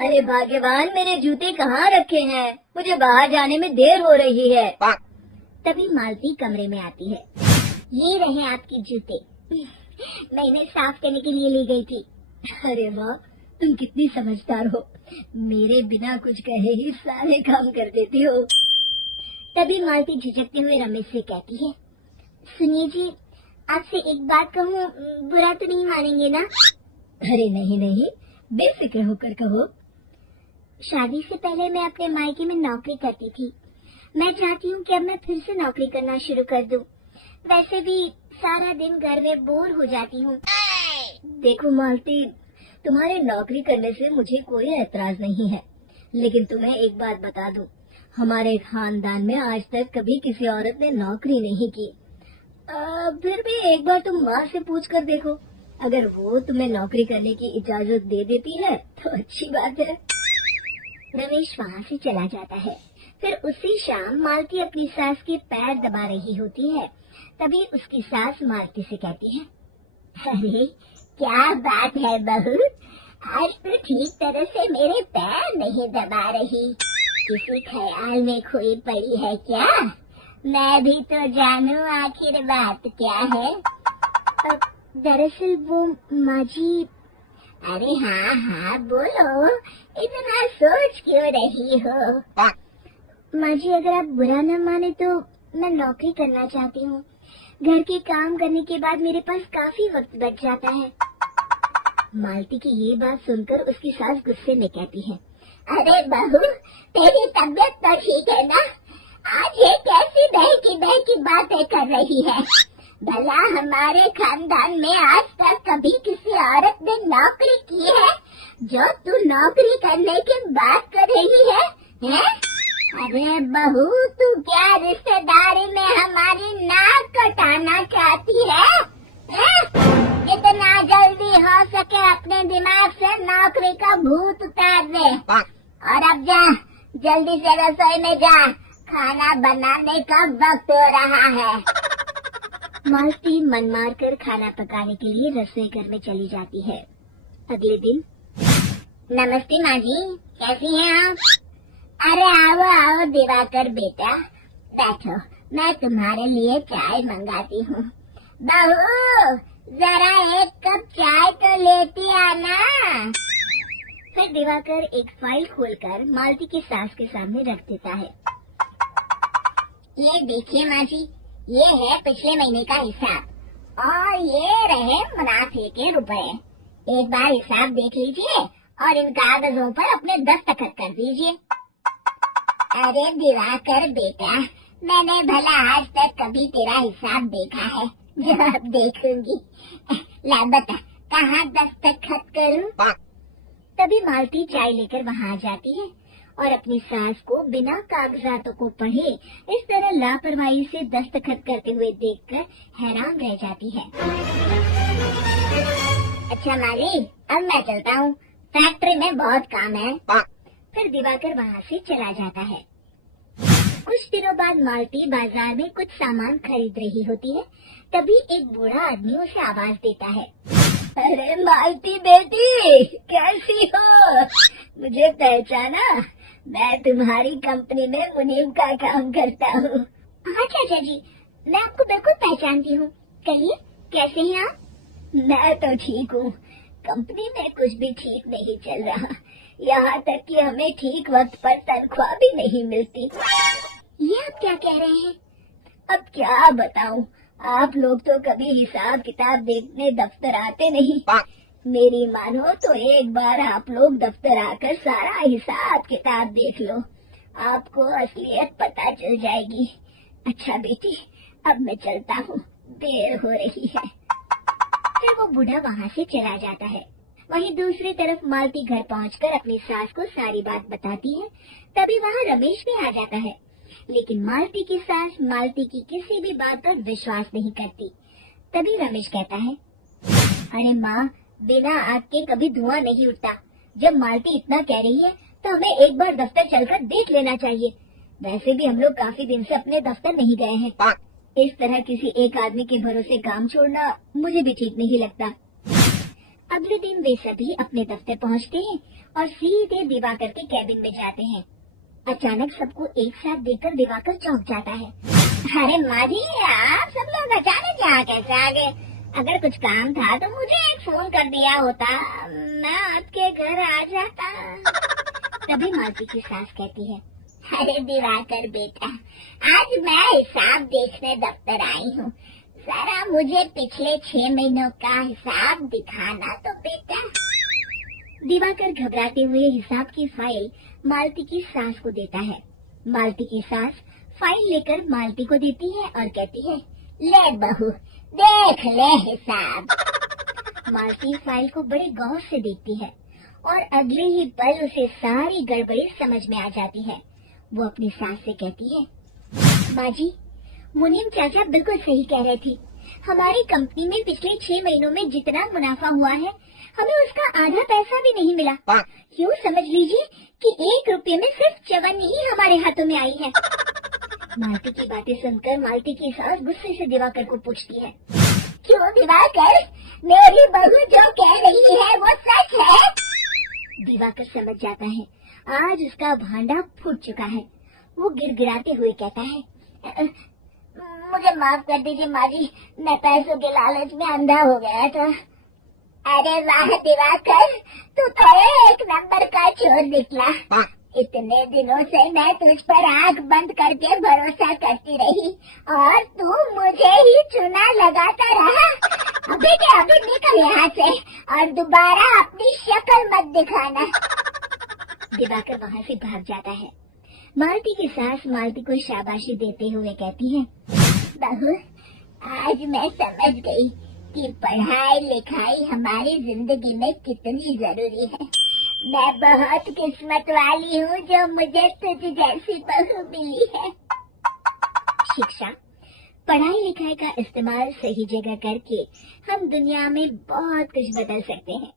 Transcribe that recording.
अरे भाग्यवान, मेरे जूते कहाँ रखे हैं? मुझे बाहर जाने में देर हो रही है। तभी मालती कमरे में आती है। ये रहे आपके जूते। मैं इन्हें साफ करने के लिए ले गई थी। अरे वाह, तुम कितनी समझदार हो। मेरे बिना कुछ कहे ही सारे काम कर देती हो। तभी मालती झिझकते हुए रमेश से कहती है, सुनिए जी, आपसे एक बात कहूँ, बुरा तो नहीं मानेंगे ना? अरे नहीं नहीं, बेफिक्र होकर कहो। शादी से पहले मैं अपने मायके में नौकरी करती थी। मैं चाहती हूँ कि अब मैं फिर से नौकरी करना शुरू कर दूँ। वैसे भी सारा दिन घर में बोर हो जाती हूँ। देखो मालती, तुम्हारे नौकरी करने से मुझे कोई ऐतराज नहीं है, लेकिन तुम्हें एक बात बता दूं, हमारे खानदान में आज तक कभी किसी औरत ने नौकरी नहीं की। फिर भी एक बार तुम माँ से पूछ कर देखो, अगर वो तुम्हें नौकरी करने की इजाजत दे देती है तो अच्छी बात है। रमेश वहाँ से चला जाता है। फिर उसी शाम मालती अपनी सास के पैर दबा रही होती है। तभी उसकी सास मालती से कहती है, अरे क्या बात है बहू, आज तो ठीक तरह से मेरे पैर नहीं दबा रही। किसी ख्याल में खोई पड़ी है क्या? मैं भी तो जानूं आखिर बात क्या है। दरअसल वो माँ जी। अरे हाँ हाँ बोलो, इतना सोच क्यों रही हो? माँ जी, अगर आप बुरा न माने तो मैं नौकरी करना चाहती हूँ। घर के काम करने के बाद मेरे पास काफी वक्त बच जाता है। मालती की ये बात सुनकर उसकी सास गुस्से में कहती है, अरे बहू, तेरी तबीयत तो ठीक है ना? आज ये कैसी बहकी बातें कर रही है? भला हमारे खानदान में आज तक कभी किसी औरत ने नौकरी की है जो तू नौकरी करने की बात कर रही है? अरे बहू, तू क्या रिश्तेदारी में हमारी नाक कटाना चाहती है? जितना जल्दी हो सके अपने दिमाग से नौकरी का भूत उतार दे। और अब जा, जल्दी से रसोई में जा, खाना बनाने का वक्त हो रहा है। मालती मन मार कर खाना पकाने के लिए रसोई घर में चली जाती है। अगले दिन। नमस्ते माँ जी, कैसी हैं आप? अरे आओ आओ दिवाकर बेटा, बैठो, मैं तुम्हारे लिए चाय मंगाती हूँ। बहू, जरा एक कप चाय तो लेती आना। फिर दिवाकर एक फाइल खोलकर मालती की सास के सामने रख देता है। ये देखिए माँ जी, ये है पिछले महीने का हिसाब और ये रहे मुनाफे के रुपए। एक बार हिसाब देख लीजिए और इन कागजों पर अपने दस्तखत कर दीजिए। अरे दिवाकर बेटा, मैंने भला आज तक कभी तेरा हिसाब देखा है जो अब देखूंगी? ला बता, कहाँ दस्तखत करूं? तभी मालती चाय लेकर वहाँ आ जाती है और अपनी सास को बिना कागजातों को पढ़े इस तरह लापरवाही से दस्तखत करते हुए देखकर हैरान रह जाती है। अच्छा माली, अब मैं चलता हूँ, फैक्ट्री में बहुत काम है। फिर दिवाकर वहाँ से चला जाता है। कुछ दिनों बाद मालती बाजार में कुछ सामान खरीद रही होती है। तभी एक बूढ़ा आदमी उसे आवाज देता है, अरे मालती बेटी, कैसी हो? मुझे पहचाना? मैं तुम्हारी कंपनी में मुनीम का काम करता हूँ। हाँ चाचा जी, मैं आपको बिल्कुल पहचानती हूँ। कहिए, कैसे हैं आप? मैं तो ठीक हूँ, कंपनी में कुछ भी ठीक नहीं चल रहा, यहाँ तक कि हमें ठीक वक्त पर तनख्वाह भी नहीं मिलती। ये आप क्या कह रहे हैं? अब क्या बताऊँ, आप लोग तो कभी हिसाब किताब देखने दफ्तर आते नहीं। मेरी मानो तो एक बार आप लोग दफ्तर आकर सारा हिसाब किताब देख लो, आपको असलियत पता चल जाएगी। अच्छा बेटी, अब मैं चलता हूँ, देर हो रही है। फिर वो बूढ़ा वहाँ से चला जाता है। वहीं दूसरी तरफ मालती घर पहुँचकर अपनी सास को सारी बात बताती है। तभी वहाँ रमेश भी आ जाता है, लेकिन मालती की सास मालती की किसी भी बात पर विश्वास नहीं करती। तभी रमेश कहता है, अरे माँ, बिना आग के कभी धुआं नहीं उठता। जब मालती इतना कह रही है तो हमें एक बार दफ्तर चलकर देख लेना चाहिए। वैसे भी हम लोग काफी दिन से अपने दफ्तर नहीं गए हैं। इस तरह किसी एक आदमी के भरोसे काम छोड़ना मुझे भी ठीक नहीं लगता। अगले दिन वे सभी अपने दफ्तर पहुंचते हैं और सीधे दिवाकर के कैबिन में जाते हैं। अचानक सबको एक साथ देखकर दिवाकर चौंक जाता है। अरे माँ जी, आप सब लोग अचानक यहाँ कैसे आ गए? अगर कुछ काम था तो मुझे एक फोन कर दिया होता, मैं आपके घर आ जाता। तभी मालती की सास कहती है, अरे दिवाकर बेटा, आज मैं हिसाब देखने दफ्तर आई हूँ। जरा मुझे पिछले 6 महीनों का हिसाब दिखाना तो बेटा। दिवाकर घबराते हुए हिसाब की फाइल मालती की सास को देता है। मालती की सास फाइल लेकर मालती को देती है और कहती है, ले बहू, देख ले हिसाब। मालती फाइल को बड़े गौर से देखती है और अगले ही पल उसे सारी गड़बड़ी समझ में आ जाती है। वो अपनी सास से कहती है, माँ जी, मुनीम चाचा बिल्कुल सही कह रहे थे। हमारी कंपनी में पिछले 6 महीनों में जितना मुनाफा हुआ है, हमें उसका आधा पैसा भी नहीं मिला। यूँ समझ लीजिए कि 1 रुपये में सिर्फ चवन्नी ही हमारे हाथों में आई है। मालती की बातें सुनकर मालती की सास गुस्से से दिवाकर को पूछती है, क्यों दिवाकर, मेरी बहू जो कह रही है वो सच है? दिवाकर समझ जाता है आज उसका भांडा फूट चुका है। वो गिड़गिड़ाते हुए कहता है, मुझे माफ कर दीजिए माँ जी, मैं पैसों के लालच में अंधा हो गया था। अरे वाह दिवाकर, तू तो एक नंबर का चोर निकला। इतने दिनों से मैं तुझ पर आंख बंद करके भरोसा करती रही और तू मुझे ही चुना लगाता रहा। अभी के अभी निकल यहाँ से और दोबारा अपनी शक्ल मत दिखाना। दिवाकर वहाँ से भाग जाता है। मालती की सास मालती को शाबाशी देते हुए कहती है, बहू, आज मैं समझ गई कि पढ़ाई लिखाई हमारी जिंदगी में कितनी जरूरी है। मैं बहुत किस्मत वाली हूँ जो मुझे तुझ जैसी बहू मिली है। शिक्षा, पढ़ाई लिखाई का इस्तेमाल सही जगह करके हम दुनिया में बहुत कुछ बदल सकते हैं।